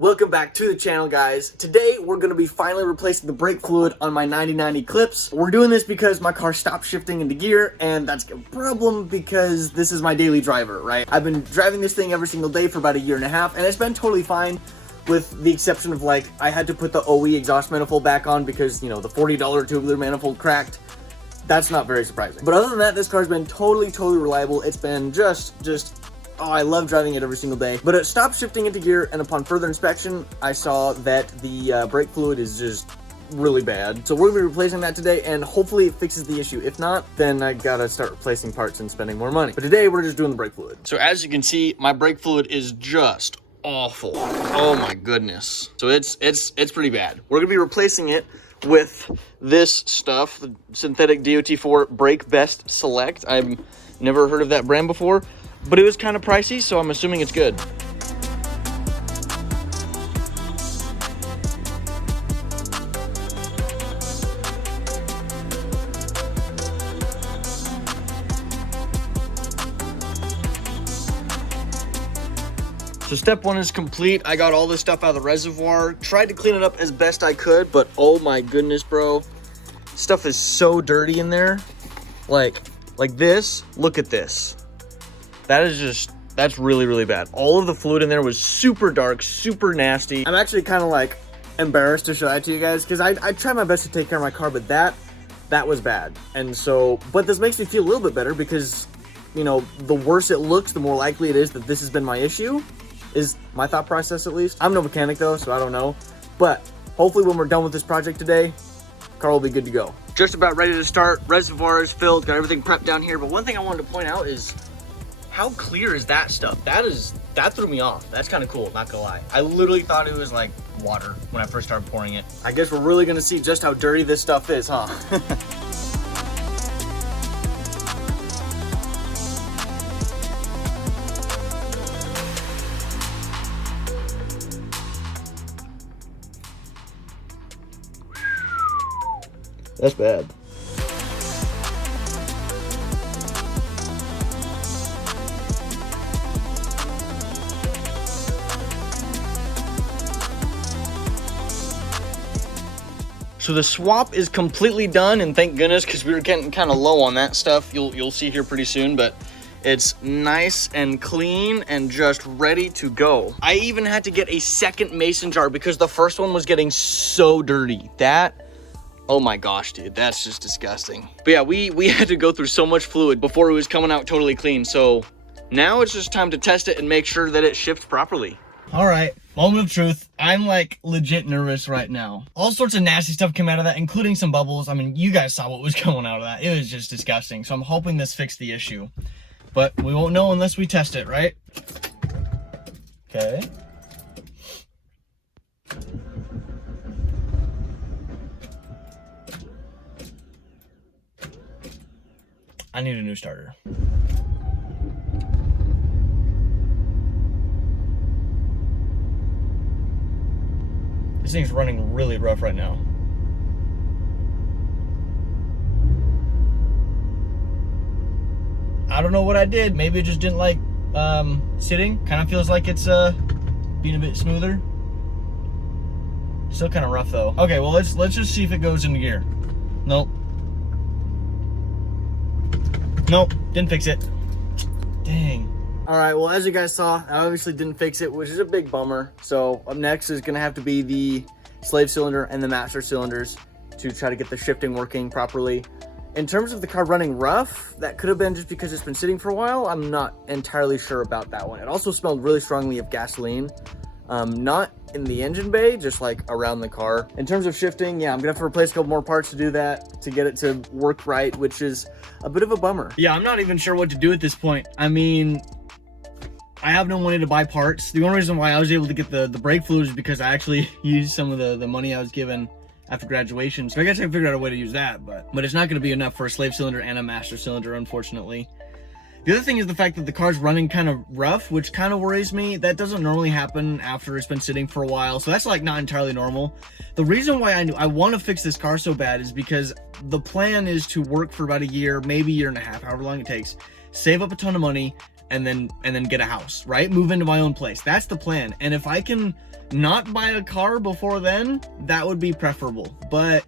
Welcome back to the channel, guys. Today we're going to be finally replacing the brake fluid on my 99 Eclipse. We're doing this because my car stopped shifting into gear, and that's a problem because this is my daily driver, right? I've been driving this thing every single day for about a year and a half, and it's been totally fine, with the exception of, like, I had to put the OE exhaust manifold back on because, you know, the $40 tubular manifold cracked. That's not very surprising. But other than that, this car's been totally reliable. It's been just oh, I love driving it every single day. But it stopped shifting into gear, and upon further inspection, I saw that the brake fluid is just really bad. So we're gonna be replacing that today, and hopefully it fixes the issue. If not, then I gotta start replacing parts and spending more money. But today, we're just doing the brake fluid. So as you can see, my brake fluid is just awful. Oh my goodness. So it's pretty bad. We're gonna be replacing it with this stuff, the synthetic DOT4 Brake Best Select. I've never heard of that brand before, but it was kind of pricey, so I'm assuming it's good. So step one is complete. I got all this stuff out of the reservoir, tried to clean it up as best I could, but oh my goodness, bro. Stuff is so dirty in there. Like this, look at this. That's really bad. All of the fluid in there was super dark, super nasty. I'm actually kind of like embarrassed to show that to you guys because I tried my best to take care of my car, but that was bad. And so, but this makes me feel a little bit better because, you know, the worse it looks, the more likely it is that this has been my issue, is my thought process at least. I'm no mechanic though, so I don't know. But hopefully when we're done with this project today, car will be good to go. Just about ready to start. Reservoir is filled, got everything prepped down here. But one thing I wanted to point out is how clear is that stuff? That threw me off. That's kind of cool, not gonna lie. I literally thought it was like water when I first started pouring it. I guess we're really gonna see just how dirty this stuff is, huh? That's bad. So the swap is completely done, and thank goodness, because we were getting kind of low on that stuff. You'll see here pretty soon, but it's nice and clean and just ready to go. I even had to get a second mason jar because the first one was getting so dirty. Oh my gosh, dude, that's just disgusting. But yeah, we had to go through so much fluid before it was coming out totally clean. So now it's just time to test it and make sure that it shifts properly. All right, moment of truth. I'm like legit nervous right now. All sorts of nasty stuff came out of that, including some bubbles. I mean, you guys saw what was going out of that. It was just disgusting. So I'm hoping this fixed the issue, but we won't know unless we test it, right? Okay. I need a new starter. This thing's running really rough right now. I don't know what I did. Maybe it just didn't like sitting. Kind of feels like it's being a bit smoother. Still kind of rough though. Okay, well let's just see if it goes into gear. Nope. Nope, didn't fix it. Dang. All right, well, as you guys saw, I obviously didn't fix it, which is a big bummer. So up next is gonna have to be the slave cylinder and the master cylinders to try to get the shifting working properly. In terms of the car running rough, that could have been just because it's been sitting for a while. I'm not entirely sure about that one. It also smelled really strongly of gasoline. Not in the engine bay, just like around the car. In terms of shifting, yeah, I'm gonna have to replace a couple more parts to do that, to get it to work right, which is a bit of a bummer. Yeah, I'm not even sure what to do at this point. I mean, I have no money to buy parts. The only reason why I was able to get the brake fluid is because I actually used some of the money I was given after graduation. So I guess I figured out a way to use that, but it's not gonna be enough for a slave cylinder and a master cylinder, unfortunately. The other thing is the fact that the car's running kind of rough, which kind of worries me. That doesn't normally happen after it's been sitting for a while, so that's like not entirely normal. The reason why I want to fix this car so bad is because the plan is to work for about a year, maybe a year and a half, however long it takes, save up a ton of money, and then get a house, right? Move into my own place. That's the plan. And if I can not buy a car before then, that would be preferable. But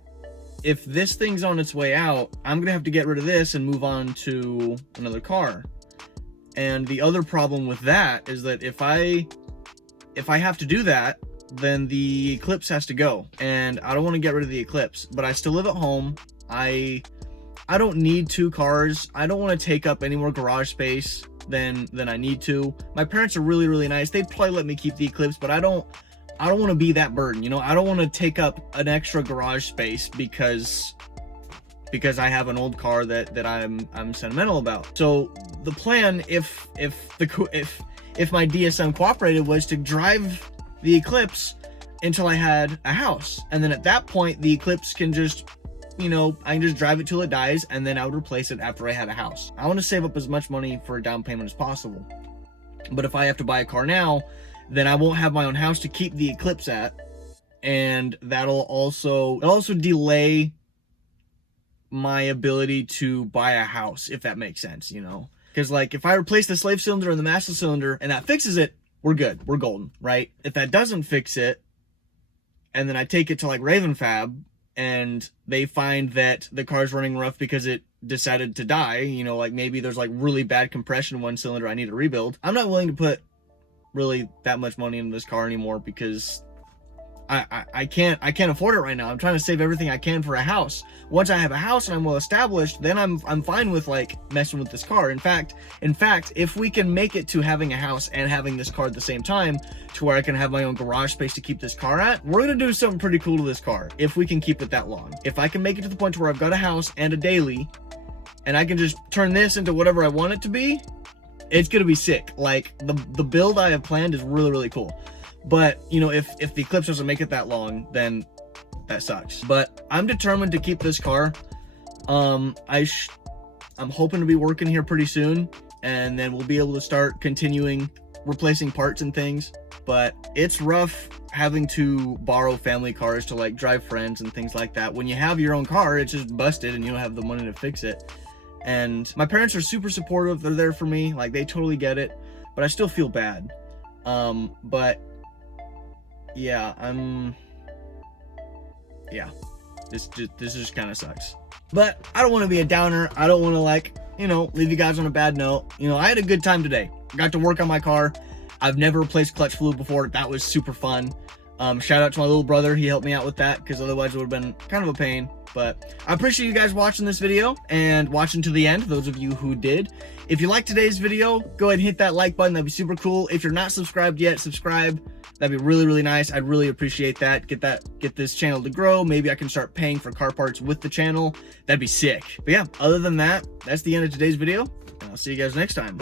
if this thing's on its way out, I'm gonna have to get rid of this and move on to another car. And the other problem with that is that if I have to do that, then the Eclipse has to go, and I don't want to get rid of the Eclipse, but I still live at home. I don't need 2 cars. I don't want to take up any more garage space than I need to. My parents are really, really nice. They'd probably let me keep the Eclipse, but I don't want to be that burden, you know? I don't want to take up an extra garage space because I have an old car that I'm sentimental about. So the plan, if my DSM cooperated, was to drive the Eclipse until I had a house, and then at that point the Eclipse can just, you know, I can just drive it till it dies, and then I would replace it after I had a house. I want to save up as much money for a down payment as possible, but if I have to buy a car now, then I won't have my own house to keep the Eclipse at, and it'll also delay my ability to buy a house, if that makes sense, you know? Because, like, if I replace the slave cylinder and the master cylinder and that fixes it, we're good, we're golden, right? If that doesn't fix it, and then I take it to, like, Raven Fab, and they find that the car's running rough because it decided to die, you know, like maybe there's like really bad compression in one cylinder, I need to rebuild, I'm not willing to put really that much money into this car anymore, because I can't afford it right now. I'm trying to save everything I can for a house. Once I have a house and I'm well established, then I'm fine with like messing with this car. In fact, if we can make it to having a house and having this car at the same time, to where I can have my own garage space to keep this car at, we're gonna do something pretty cool to this car if we can keep it that long. If I can make it to the point where I've got a house and a daily, and I can just turn this into whatever I want it to be, it's gonna be sick. Like the build I have planned is really, really cool. But, you know, if the Eclipse doesn't make it that long, then that sucks. But I'm determined to keep this car. I'm hoping to be working here pretty soon, and then we'll be able to start continuing replacing parts and things. But it's rough having to borrow family cars to like drive friends and things like that. When you have your own car, it's just busted and you don't have the money to fix it. And my parents are super supportive. They're there for me. Like, they totally get it, but I still feel bad. But yeah, this just kind of sucks. But I don't want to be a downer. I don't want to, like, you know, leave you guys on a bad note. You know, I had a good time today. I got to work on my car. I've never replaced clutch fluid before. That was super fun. Shout out to my little brother. He helped me out with that, because otherwise it would have been kind of a pain. But I appreciate you guys watching this video and watching to the end, those of you who did. If you liked today's video, go ahead and hit that like button. That'd be super cool. If you're not subscribed yet, subscribe. That'd be really, really nice. I'd really appreciate that. Get this channel to grow. Maybe I can start paying for car parts with the channel. That'd be sick. But yeah, other than that, that's the end of today's video, and I'll see you guys next time.